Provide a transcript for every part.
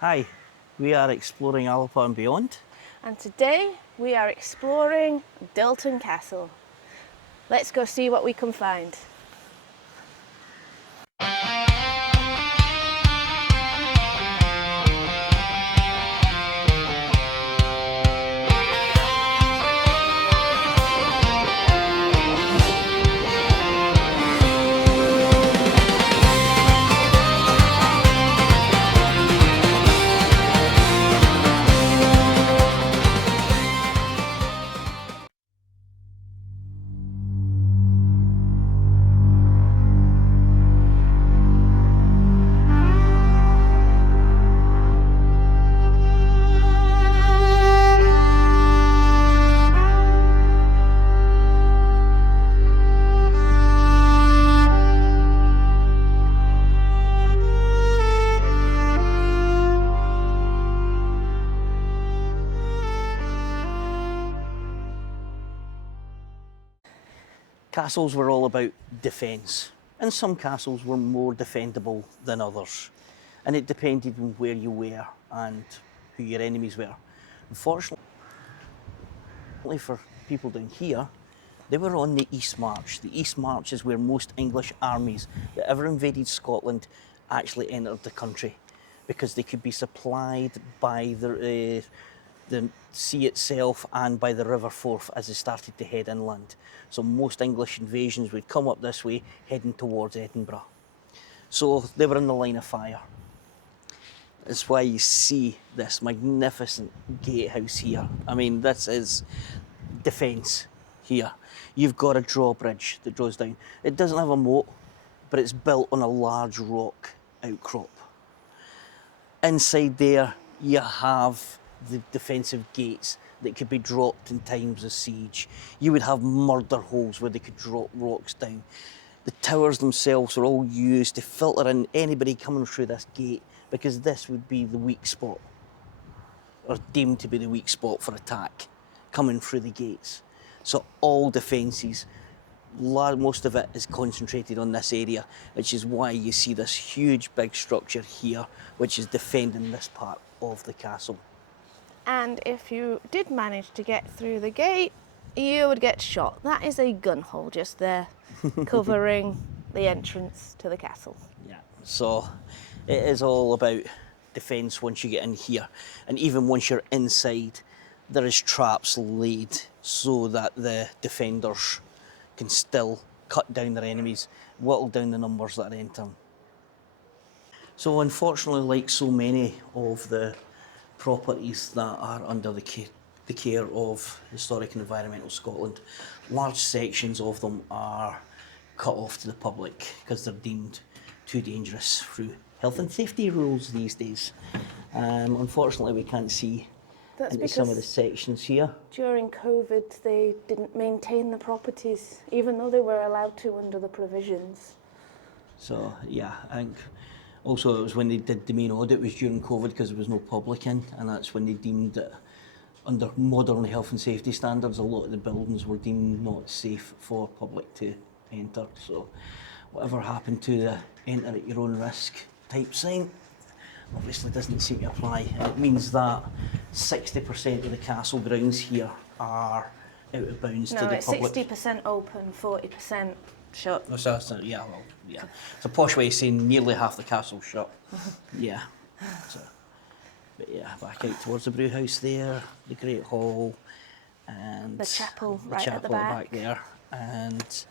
Hi, we are exploring Alpha and beyond. And today we are exploring Dirleton Castle. Let's go see what we can find. Castles were all about defence, and some castles were more defendable than others, and it depended on where you were and who your enemies were. Unfortunately for people down here, they were on the East March. The East March is where most English armies that ever invaded Scotland actually entered the country, because they could be supplied by the sea itself and by the River Forth as they started to head inland. So most English invasions would come up this way, heading towards Edinburgh. So they were in the line of fire. That's why you see this magnificent gatehouse here. I mean, this is defence here. You've got a drawbridge that draws down. It doesn't have a moat, but it's built on a large rock outcrop. Inside there, you have the defensive gates that could be dropped in times of siege. You would have murder holes where they could drop rocks down. The towers themselves are all used to filter in anybody coming through this gate, because this would be the weak spot, or deemed to be the weak spot for attack, coming through the gates. So all defences, most of it is concentrated on this area, which is why you see this huge big structure here, which is defending this part of the castle. And if you did manage to get through the gate, you would get shot. That is a gun hole just there, covering the entrance to the castle. Yeah, so it is all about defence once you get in here. And even once you're inside, there is traps laid so that the defenders can still cut down their enemies, whittle down the numbers that are entering. So unfortunately, like so many of the properties that are under the care of Historic and Environmental Scotland, large sections of them are cut off to the public because they're deemed too dangerous through health and safety rules these days. Unfortunately, we can't see into some of the sections here. During COVID, they didn't maintain the properties, even though they were allowed to under the provisions. So yeah, I think also it was when they did the main audit was during COVID, because there was no public in, and that's when they deemed that under modern health and safety standards, a lot of the buildings were deemed not safe for public to enter. So whatever happened to the enter at your own risk type sign obviously doesn't seem to apply. And it means that 60% of the castle grounds here are out of bounds to the public. No, it's 60% open, 40% shut. Oh, so that's, yeah, well, yeah. It's a posh way of saying nearly half the castle's shut. Yeah. So, but yeah, back out towards the brew house there, the Great Hall, and the chapel the right chapel at the back there. And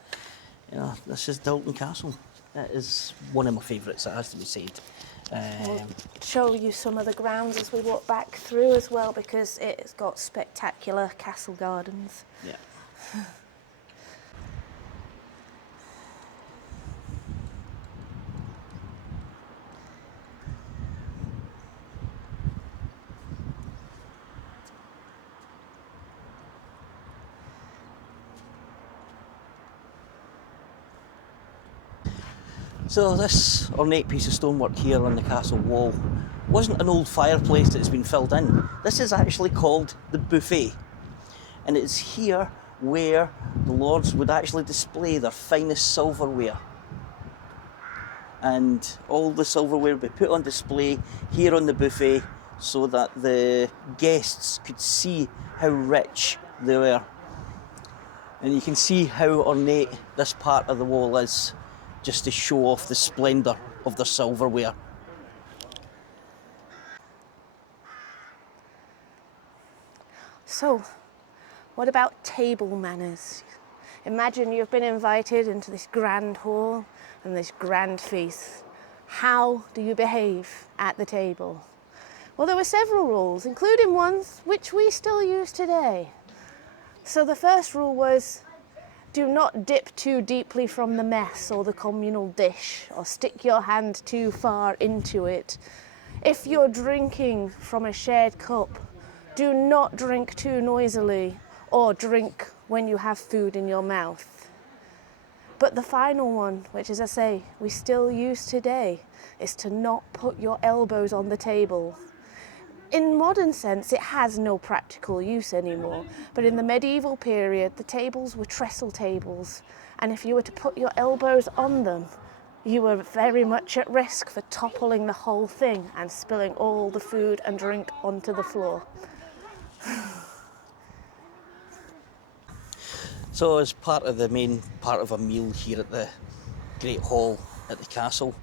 you know, this is Dirleton Castle. It is one of my favourites, it has to be said. We'll show you some of the grounds as we walk back through as well, because it's got spectacular castle gardens. Yeah. So this ornate piece of stonework here on the castle wall wasn't an old fireplace that's been filled in. This is actually called the buffet. And it's here where the lords would actually display their finest silverware. and all the silverware would be put on display here on the buffet so that the guests could see how rich they were. And you can see how ornate this part of the wall is, just to show off the splendour of their silverware. So, what about table manners? Imagine you've been invited into this grand hall and this grand feast. How do you behave at the table? Well, there were several rules, including ones which we still use today. So the first rule was, do not dip too deeply from the mess or the communal dish, or stick your hand too far into it. If you're drinking from a shared cup, do not drink too noisily or drink when you have food in your mouth. But the final one, which, as I say, we still use today, is to not put your elbows on the table. In modern sense, it has no practical use anymore, but in the medieval period, the tables were trestle tables, and if you were to put your elbows on them, you were very much at risk for toppling the whole thing and spilling all the food and drink onto the floor. So as part of the main part of a meal here at the Great Hall at the castle,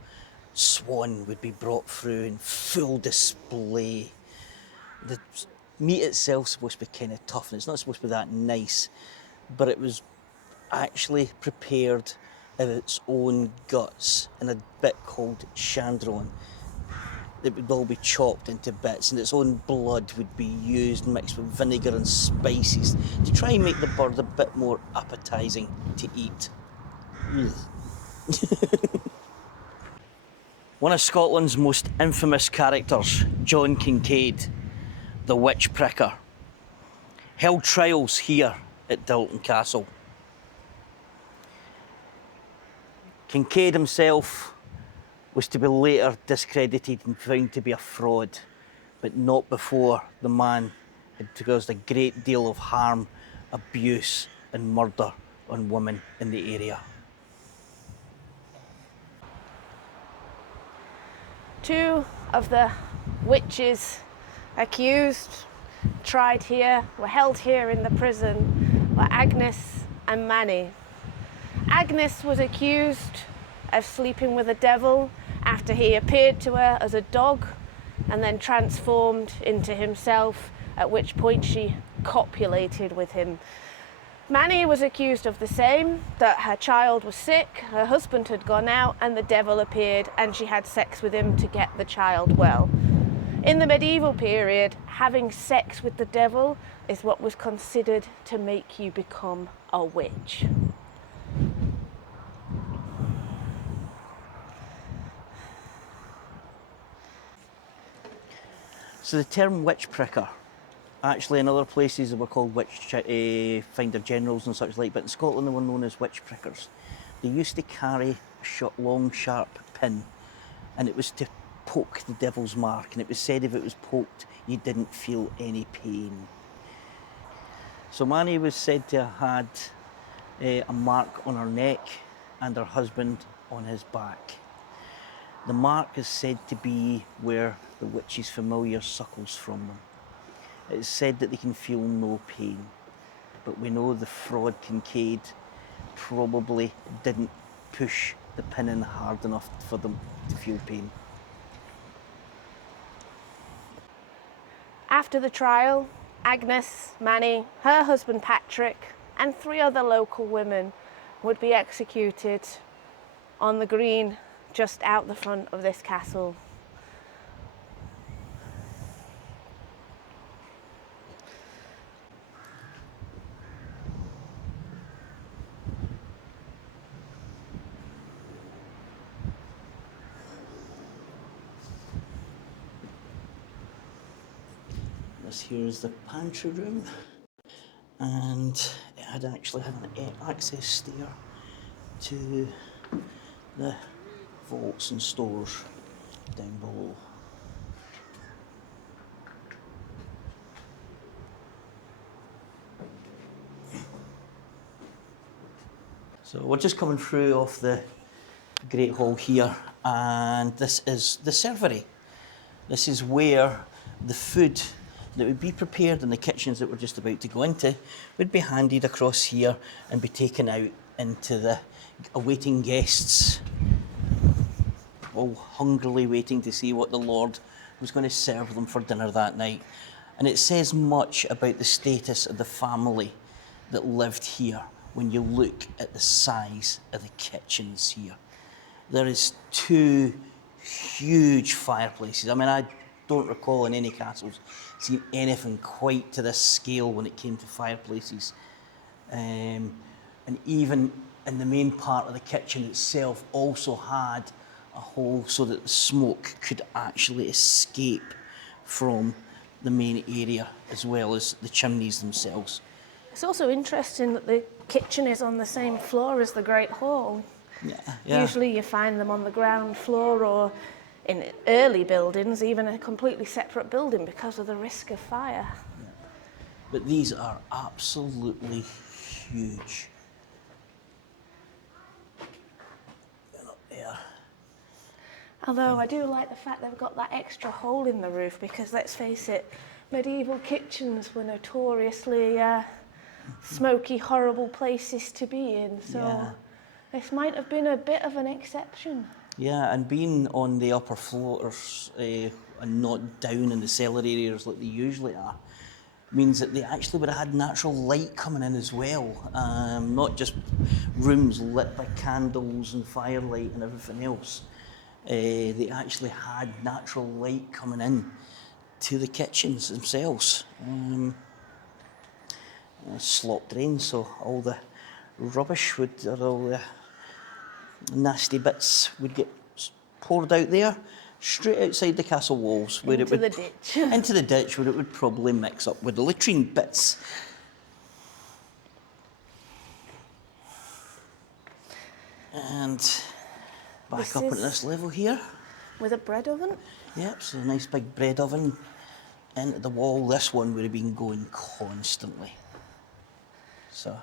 swan would be brought through in full display. The meat itself is supposed to be kind of tough and it's not supposed to be that nice, but it was actually prepared of its own guts in a bit called chandron. It would all be chopped into bits and its own blood would be used mixed with vinegar and spices to try and make the bird a bit more appetising to eat. One of Scotland's most infamous characters, John Kincaid, the witch pricker, held trials here at Dirleton Castle. Kincaid himself was to be later discredited and found to be a fraud, but not before the man had caused a great deal of harm, abuse and murder on women in the area. Two of the witches accused, tried here, were held here in the prison, were Agnes and Manny. Agnes was accused of sleeping with the devil after he appeared to her as a dog and then transformed into himself, at which point she copulated with him. Manny was accused of the same, that her child was sick, her husband had gone out and the devil appeared and she had sex with him to get the child well. In the medieval period, having sex with the devil is what was considered to make you become a witch. So the term witch pricker, actually in other places they were called witch finder generals and such like, but in Scotland they were known as witch prickers. They used to carry a long sharp pin and it was to poke the devil's mark, and it was said if it was poked you didn't feel any pain. So Manny was said to have had a mark on her neck and her husband on his back. The mark is said to be where the witch's familiar suckles from them. It is said that they can feel no pain, but we know the fraud Kincaid probably didn't push the pin in hard enough for them to feel pain. After the trial, Agnes, Manny, her husband Patrick, and 3 other local women would be executed on the green just out the front of this castle. This here is the pantry room, and it had actually had an access stair to the vaults and stores down below. So we're just coming through off the Great Hall here, And this is the servery. This is where the food that would be prepared in the kitchens that we're just about to go into would be handed across here and be taken out into the awaiting guests, all hungrily waiting to see what the Lord was going to serve them for dinner that night. And it says much about the status of the family that lived here when you look at the size of the kitchens here. There is 2 huge fireplaces. I mean, I don't recall in any castles seeing anything quite to this scale when it came to fireplaces. And even in the main part of the kitchen itself also had a hole so that the smoke could actually escape from the main area as well as the chimneys themselves. It's also interesting that the kitchen is on the same floor as the Great Hall. Yeah. Usually you find them on the ground floor or in early buildings, even a completely separate building because of the risk of fire. Yeah. But these are absolutely huge. Get up there. Although I do like the fact they've got that extra hole in the roof because, let's face it, medieval kitchens were notoriously smoky, horrible places to be in. So this might have been a bit of an exception. Yeah, and being on the upper floors and not down in the cellar areas like they usually are means that they actually would have had natural light coming in as well. Not just rooms lit by candles and firelight and everything else. They actually had natural light coming in to the kitchens themselves. Slop drains, so all the rubbish or all the nasty bits would get poured out there, straight outside the castle walls, where into it would the ditch. into the ditch, where it would probably mix up with the latrine bits. And back up at this level here. With a bread oven? Yep, so a nice big bread oven into the wall. This one would have been going constantly. So,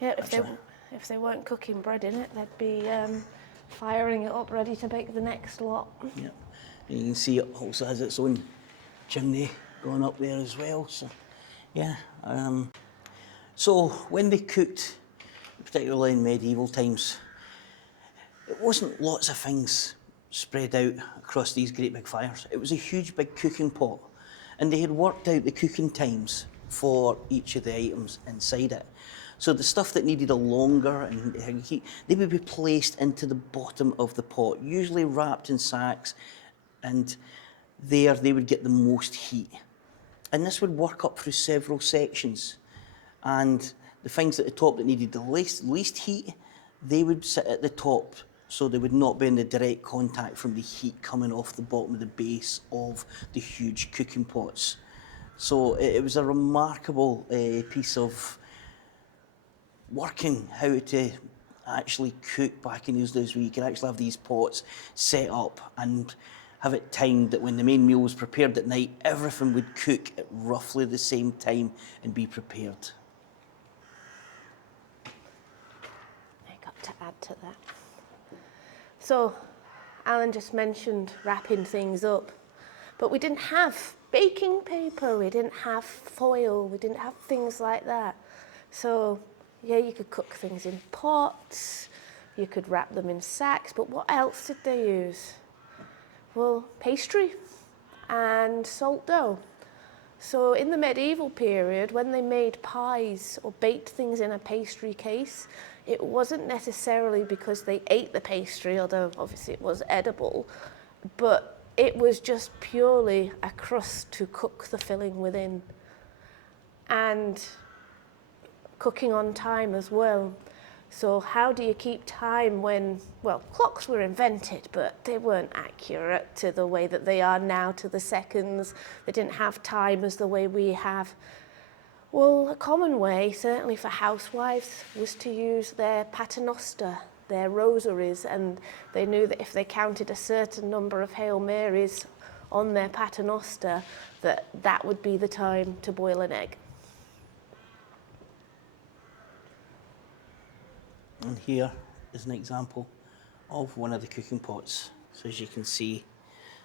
Yeah, if they weren't cooking bread in it, they'd be firing it up, ready to bake the next lot. Yep. And you can see it also has its own chimney going up there as well. So, yeah. So when they cooked, particularly in medieval times, it wasn't lots of things spread out across these great big fires. It was a huge big cooking pot, and they had worked out the cooking times for each of the items inside it. So the stuff that needed a longer and heat, they would be placed into the bottom of the pot, usually wrapped in sacks, and there they would get the most heat. And this would work up through several sections. And the things at the top that needed the least heat, they would sit at the top, so they would not be in the direct contact from the heat coming off the bottom of the base of the huge cooking pots. So it was a remarkable piece of working, how to actually cook back in those days, where you could actually have these pots set up and have it timed that when the main meal was prepared at night, everything would cook at roughly the same time and be prepared. I got to add to that. So, Alan just mentioned wrapping things up, but we didn't have baking paper, we didn't have foil, we didn't have things like that. So, yeah, you could cook things in pots, you could wrap them in sacks, but what else did they use? Well, pastry and salt dough. So in the medieval period, when they made pies or baked things in a pastry case, it wasn't necessarily because they ate the pastry, although obviously it was edible, but it was just purely a crust to cook the filling within. And cooking on time as well. So how do you keep time when, well, clocks were invented, but they weren't accurate to the way that they are now, to the seconds. They didn't have time as the way we have. Well, a common way, certainly for housewives, was to use their paternoster, their rosaries, and they knew that if they counted a certain number of Hail Marys on their paternoster, that would be the time to boil an egg. And here is an example of one of the cooking pots. So as you can see,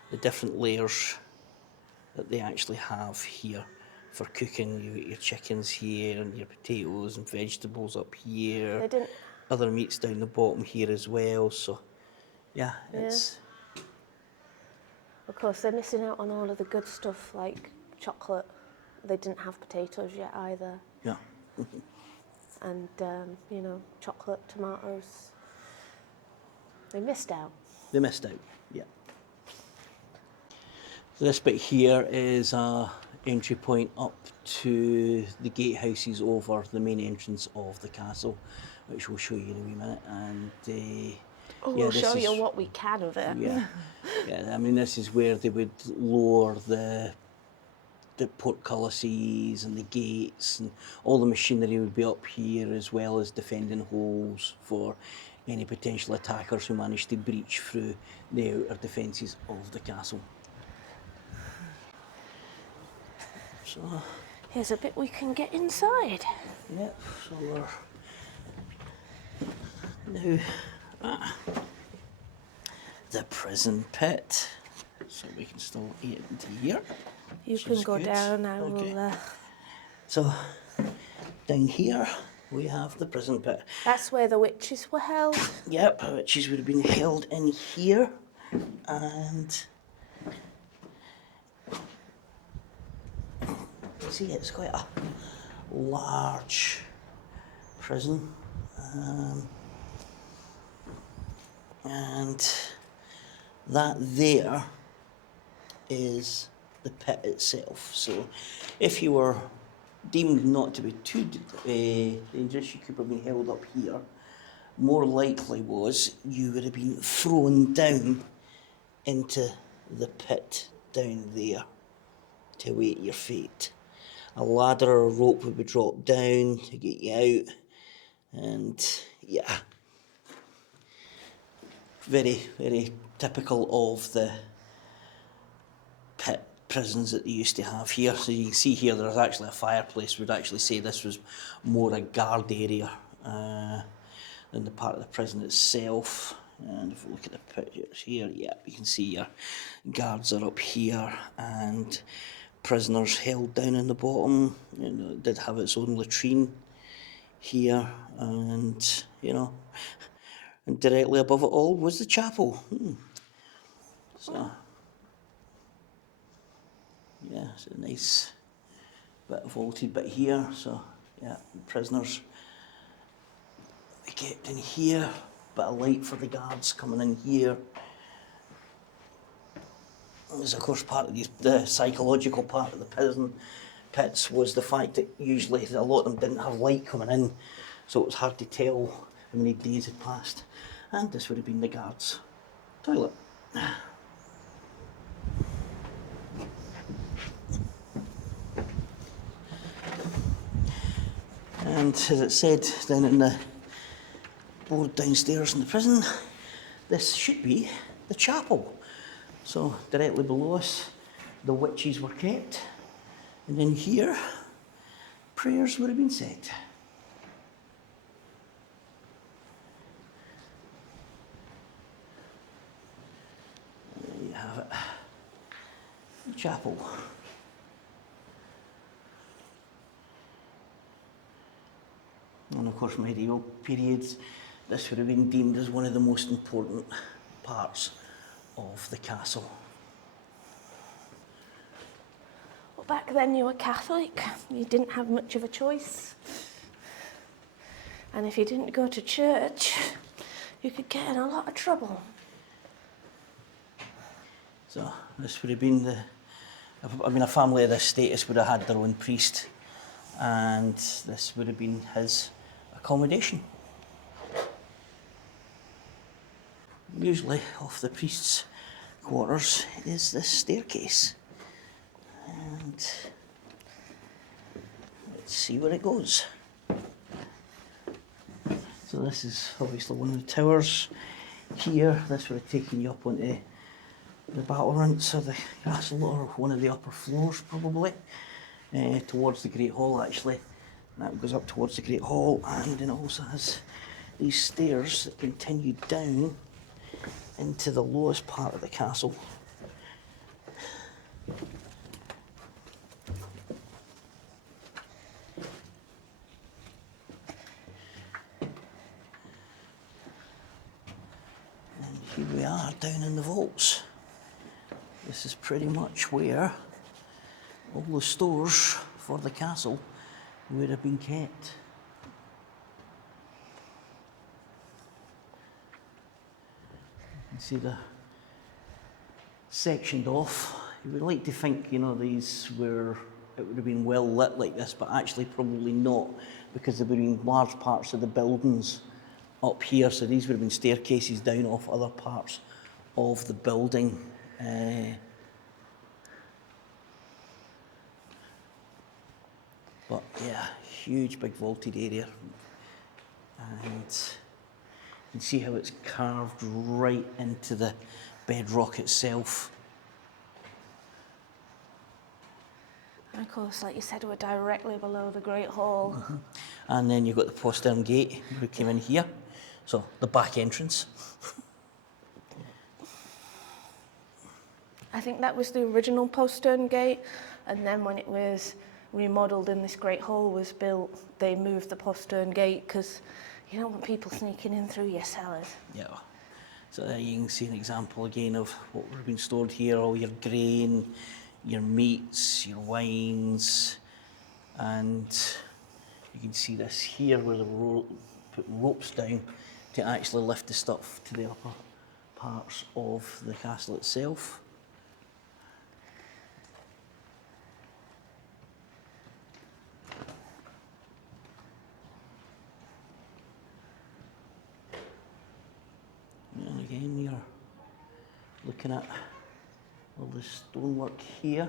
the different layers that they actually have here for cooking. You've got your chickens here and your potatoes and vegetables up here. They didn't. Other meats down the bottom here as well. So yeah, it's... Of course, they're missing out on all of the good stuff like chocolate. They didn't have potatoes yet either. Yeah. And, you know, chocolate, tomatoes. They missed out. They missed out, yeah. So this bit here is a entry point up to the gatehouses over the main entrance of the castle, which we'll show you in a wee minute. And We'll show you what we can of it. Yeah, yeah. I mean, this is where they would lower the portcullises and the gates, and all the machinery would be up here, as well as defending holes for any potential attackers who managed to breach through the outer defences of the castle. So here's a bit we can get inside. Yep, so we're now the prison pit. So we can still get into here. You can go down, I Okay. will... So down here we have the prison pit. That's where the witches were held. Yep, witches would have been held in here, and you see it's quite a large prison, and that there is the pit itself. So if you were deemed not to be too dangerous, you could have been held up here. More likely was you would have been thrown down into the pit down there to await your fate. A ladder or a rope would be dropped down to get you out, and yeah, very, very typical of the pit prisons that they used to have here. So you can see here there's actually a fireplace. We'd actually say this was more a guard area than the part of the prison itself. And if we look at the pictures here, yeah, you can see your guards are up here, and prisoners held down in the bottom. You know, it did have its own latrine here, and you know, and directly above it all was the chapel. So yeah, it's a nice bit of vaulted bit here. So yeah, prisoners we kept in here. Bit of light for the guards coming in here. As of course part of the psychological part of the prison pits was the fact that usually a lot of them didn't have light coming in, so it was hard to tell how many days had passed. And this would have been the guards' toilet. And as it said down in the board downstairs in the prison, this should be the chapel. So directly below us, the witches were kept, and in here, prayers would have been said. And there you have it, the chapel. And of course, medieval periods, this would have been deemed as one of the most important parts of the castle. Well, back then you were Catholic. You didn't have much of a choice. And if you didn't go to church, you could get in a lot of trouble. So this would have been a family of this status would have had their own priest, and this would have been his accommodation. Usually off the priest's quarters is this staircase, and let's see where it goes. So this is obviously one of the towers here. This would have taken you up onto the battlements of the castle, or one of the upper floors probably, towards the Great Hall actually. And that goes up towards the Great Hall, and then it also has these stairs that continue down into the lowest part of the castle. And here we are down in the vaults. This is pretty much where all the stores for the castle would have been kept. You can see the sectioned off. You would like to think, you know, these were, it would have been well lit like this, but actually probably not, because there would have been large parts of the buildings up here, so these would have been staircases down off other parts of the building. But yeah, huge big vaulted area, and you can see how it's carved right into the bedrock itself. And of course, like you said, we're directly below the Great Hall. Mm-hmm. And then you've got the postern gate, we came in here, so the back entrance. I think that was the original postern gate, and then when it was remodelled and this Great Hall was built, they moved the postern gate because you don't want people sneaking in through your cellars. Yeah. So there you can see an example again of what would have been stored here, all your grain, your meats, your wines, and you can see this here where they put ropes down to actually lift the stuff to the upper parts of the castle itself. And again, you're looking at all the stonework here.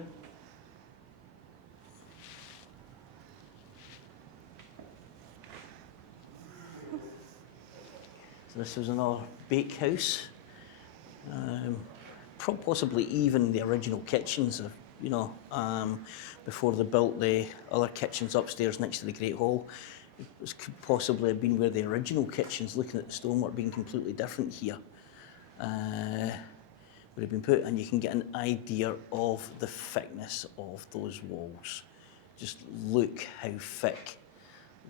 So this was another bakehouse. Possibly even the original kitchens, you know, before they built the other kitchens upstairs next to the Great Hall. Could possibly have been where the original kitchens, looking at the stonework being completely different here, would have been put, and you can get an idea of the thickness of those walls. Just look how thick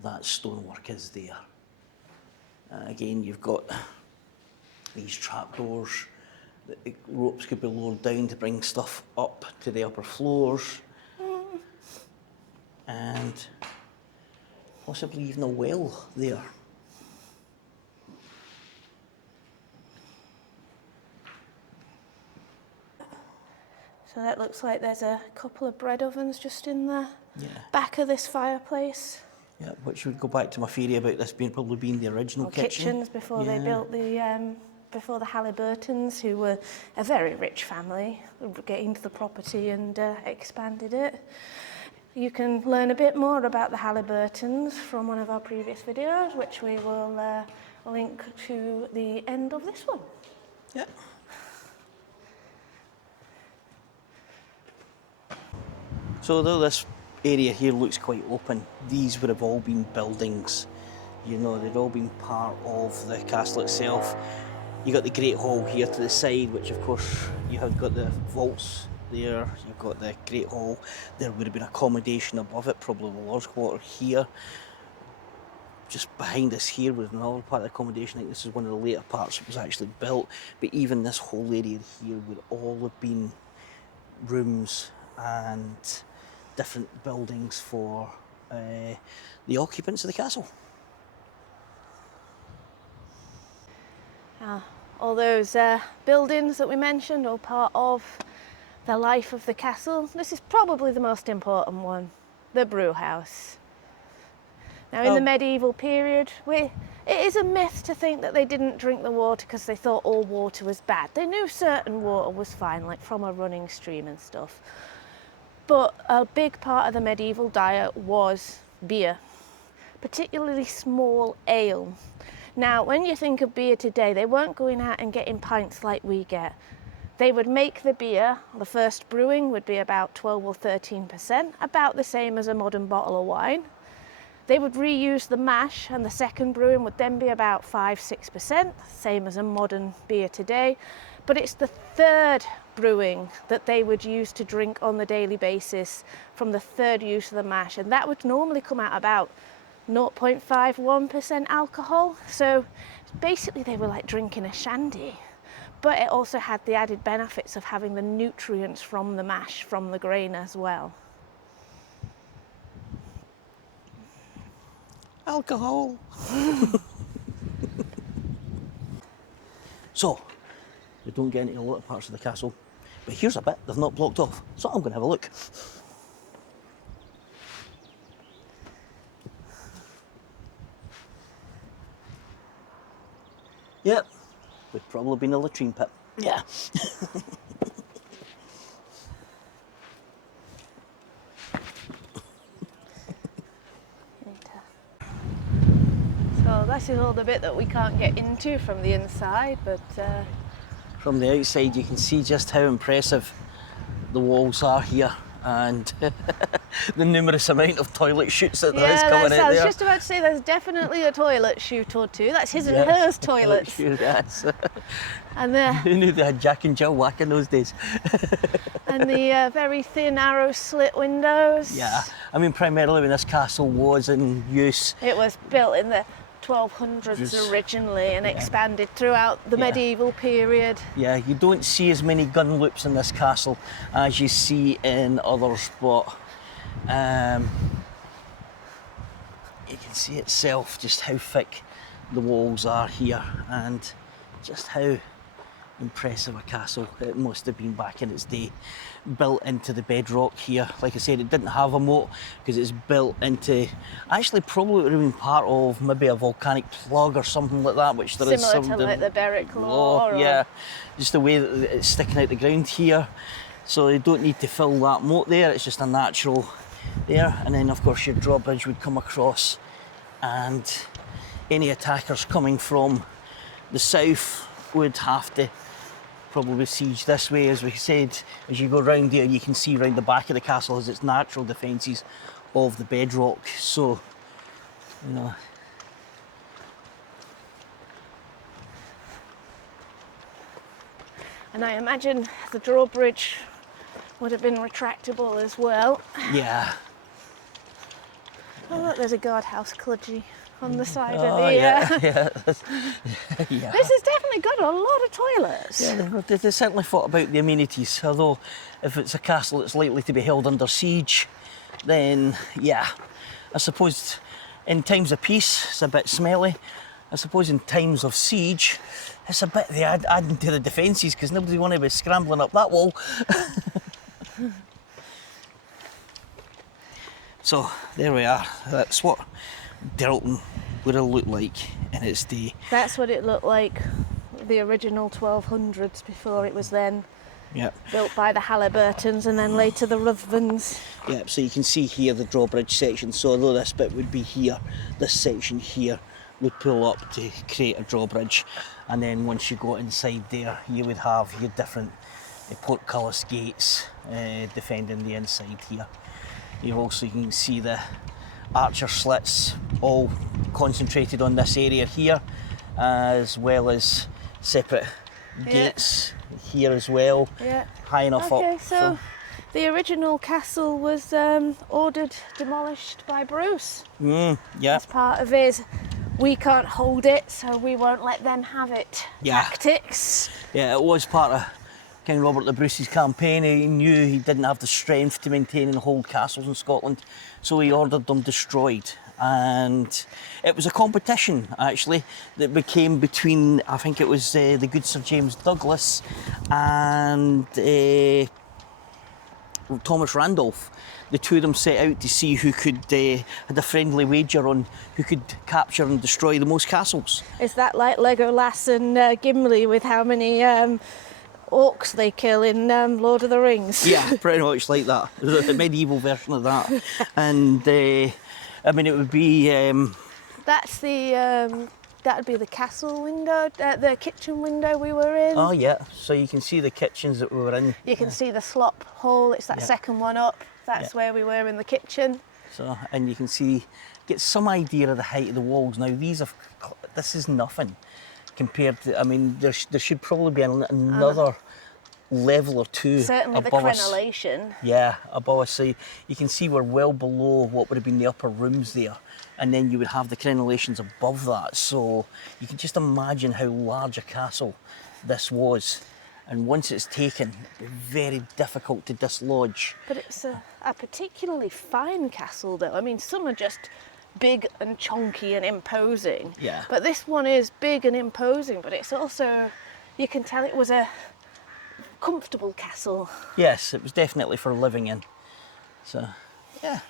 that stonework is there. Again, you've got these trapdoors. The ropes could be lowered down to bring stuff up to the upper floors. And possibly even a well there. So that looks like there's a couple of bread ovens just in the back of this fireplace. Yeah, which would go back to my theory about this probably being the original kitchen. Kitchens before they built the before the Halliburtons, who were a very rich family, get into the property and expanded it. You can learn a bit more about the Halliburtons from one of our previous videos, which we will link to the end of this one. Yeah. So although this area here looks quite open, these would have all been buildings. You know, they'd all been part of the castle itself. You got the Great Hall here to the side, which of course you have got the vaults there, you've got the Great Hall. There would have been accommodation above it, probably the lodge quarter here. Just behind us here was another part of the accommodation. I think this is one of the later parts that was actually built, but even this whole area here would all have been rooms and different buildings for the occupants of the castle. All those buildings that we mentioned, all part of the life of the castle. This is probably the most important one, the brew house. Now in the medieval period, it is a myth to think that they didn't drink the water because they thought all water was bad. They knew certain water was fine, like from a running stream and stuff. But a big part of the medieval diet was beer, particularly small ale. Now, when you think of beer today, they weren't going out and getting pints like we get. They would make the beer, the first brewing would be about 12 or 13%, about the same as a modern bottle of wine. They would reuse the mash, and the second brewing would then be about 5-6%, same as a modern beer today. But it's the third brewing that they would use to drink on the daily basis from the third use of the mash, and that would normally come out about 0.51% alcohol. So basically they were like drinking a shandy, but it also had the added benefits of having the nutrients from the mash from the grain as well. Alcohol. So, we don't get into a lot of parts of the castle, but here's a bit they've not blocked off, so I'm going to have a look. Yep, we've probably been a latrine pit. Yeah. So this is all the bit that we can't get into from the inside, but From the outside you can see just how impressive the walls are here, and the numerous amount of toilet chutes that there is coming out there. I was just about to say there's definitely a toilet chute or two. That's his and hers toilets. Sure, yes. And Who knew they had Jack and Jill Wack in those days? and the very thin, narrow slit windows. Yeah, I mean primarily when this castle was in use. It was built in the 1200s originally and expanded throughout the medieval period. Yeah, you don't see as many gun loops in this castle as you see in others, but you can see itself just how thick the walls are here and just how impressive a castle it must have been back in its day. Built into the bedrock here. Like I said, it didn't have a moat because it's built into, actually probably would have been part of maybe a volcanic plug or something like that, which there is similar something to like the Berwick Law. Yeah, just the way that it's sticking out the ground here. So they don't need to fill that moat there, it's just a natural there. And then of course your drawbridge would come across, and any attackers coming from the south would have to probably siege this way. As we said, as you go round there you can see round the back of the castle as its natural defences of the bedrock. So, you know, and I imagine the drawbridge would have been retractable as well. yeah. Oh look, there's a guardhouse clergy on the side of Oh, the... yeah. This has definitely got a lot of toilets. Yeah, they certainly thought about the amenities, although if it's a castle that's likely to be held under siege, then yeah, I suppose in times of peace it's a bit smelly. I suppose in times of siege it's a bit adding to the defences because nobody want to be scrambling up that wall. So there we are, that's what Dirleton would have looked like in its day. That's what it looked like, the original 1200s, before it was then built by the Halliburtons and then later the Ruthvens. Yep, so you can see here the drawbridge section. So although this bit would be here, this section here would pull up to create a drawbridge. And then once you go inside there, you would have your different portcullis gates defending the inside here. You can see the archer slits all concentrated on this area here, as well as separate gates here as well, high enough up. Okay, so the original castle was ordered demolished by Bruce. As part of his "we can't hold it, so we won't let them have it" tactics. Yeah, it was part of King Robert the Bruce's campaign. He knew he didn't have the strength to maintain and hold castles in Scotland, so he ordered them destroyed. And it was a competition actually that became between, I think it was the good Sir James Douglas and Thomas Randolph. The two of them set out to see who could had a friendly wager on who could capture and destroy the most castles. Is that like Legolas and Gimli with how many orcs they kill in Lord of the Rings? Yeah, pretty much like that. The medieval version of that. And I mean, it would be... That's the... that would be the castle window, the kitchen window we were in. Oh yeah, so you can see the kitchens that we were in. You can see the slop hall, it's that second one up. That's where we were in the kitchen. So, and you can see get some idea of the height of the walls. Now this is nothing compared to, I mean, there should probably be another level or two certainly the above us. crenellation. Yeah, above us. So you can see we're well below what would have been the upper rooms there. And then you would have the crenellations above that. So you can just imagine how large a castle this was. And once it's taken, it'd be very difficult to dislodge. But it's a particularly fine castle, though. I mean, some are just big and chunky and imposing. Yeah. But this one is big and imposing, but it's also, you can tell it was a comfortable castle. Yes, it was definitely for living in. So, yeah.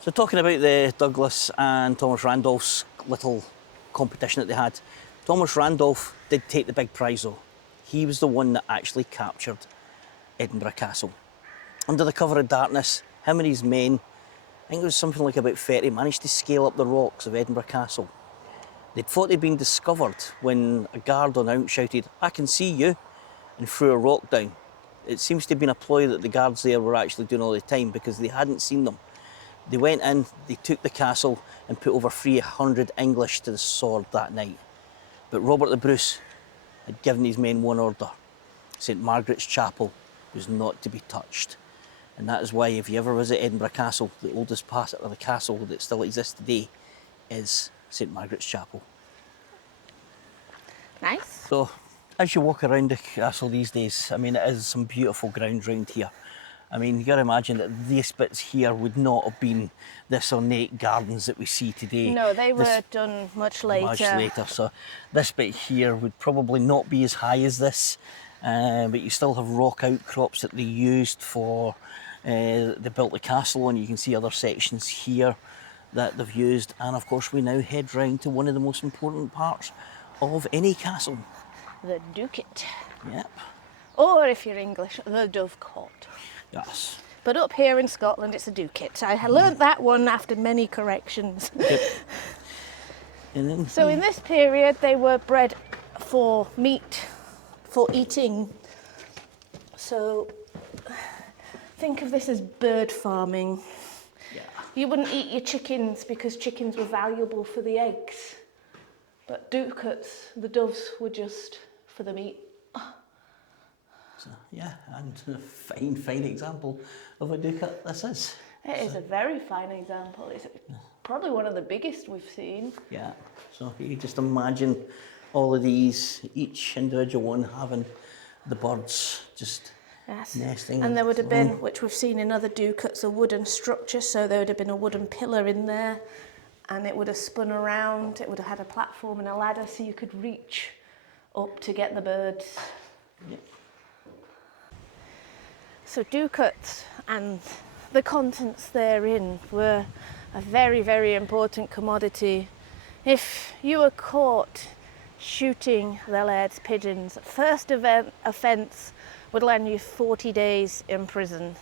So talking about the Douglas and Thomas Randolph's little competition that they had, Thomas Randolph did take the big prize though. He was the one that actually captured Edinburgh Castle. Under the cover of darkness, him and his men, I think it was something like about 30, managed to scale up the rocks of Edinburgh Castle. They'd thought they'd been discovered when a guard on out shouted, "I can see you," and threw a rock down. It seems to have been a ploy that the guards there were actually doing all the time because they hadn't seen them. They went in, they took the castle and put over 300 English to the sword that night. But Robert the Bruce had given his men one order. St Margaret's Chapel was not to be touched. And that is why if you ever visit Edinburgh Castle, the oldest part of the castle that still exists today is St Margaret's Chapel. Nice. So as you walk around the castle these days, I mean, it is some beautiful ground round here. I mean, you got to imagine that these bits here would not have been this ornate gardens that we see today. No, they were done much later. Much later. So this bit here would probably not be as high as this, but you still have rock outcrops that they used for, they built the castle on. You can see other sections here that they've used. And of course, we now head round to one of the most important parts of any castle. The Ducat. Yep. Or if you're English, the Dovecourt. Yes. But up here in Scotland, it's a Ducat. I learnt that one after many corrections. Yep. And then, So in this period, they were bred for meat, for eating. So think of this as bird farming. yeah. You wouldn't eat your chickens because chickens were valuable for the eggs. But ducats, the doves, were just for the meat. So, yeah, and a fine example of a ducat this is. It is a very fine example. It's probably one of the biggest we've seen. Yeah, so you just imagine all of these, each individual one having the birds just nesting. And there would have been, which we've seen in other ducats, a wooden structure, so there would have been a wooden pillar in there, and it would have spun around, it would have had a platform and a ladder so you could reach up to get the birds. Yep. So ducats and the contents therein were a very important commodity. If you were caught shooting the laird's pigeons, first offence would land you 40 days in prison.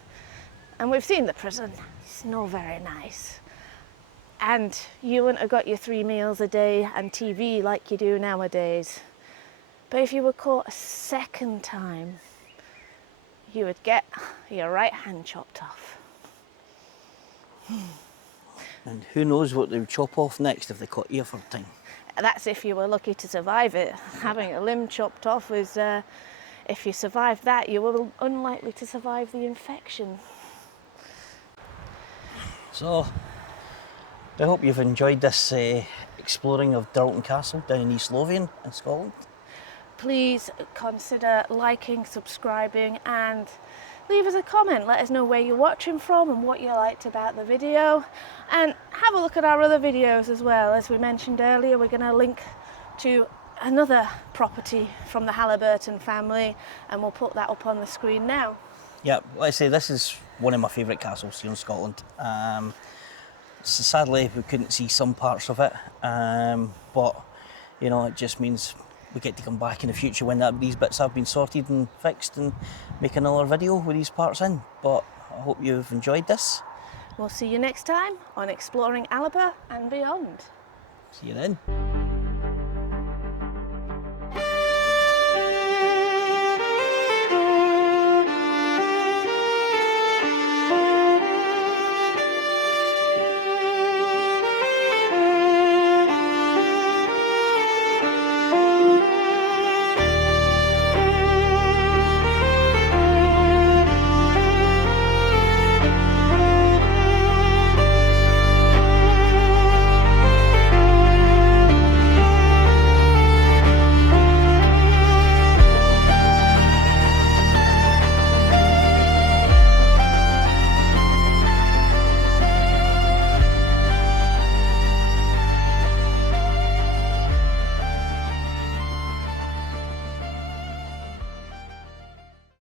And we've seen the prison, it's not very nice. And you wouldn't have got your 3 meals a day and TV like you do nowadays. But if you were caught a second time, you would get your right hand chopped off. And who knows what they would chop off next if they caught you a third time. That's if you were lucky to survive it. Having a limb chopped off is, if you survived that, you were unlikely to survive the infection. So, I hope you've enjoyed this exploring of Dirleton Castle down in East Lothian in Scotland. Please consider liking, subscribing, and leave us a comment. Let us know where you're watching from and what you liked about the video. And have a look at our other videos as well. As we mentioned earlier, we're going to link to another property from the Halliburton family, and we'll put that up on the screen now. Yeah, like I say, this is one of my favourite castles here in Scotland. So sadly, we couldn't see some parts of it, but you know, it just means we get to come back in the future when these bits have been sorted and fixed and make another video with these parts in. But I hope you've enjoyed this. We'll see you next time on Exploring Alba and beyond. See you then.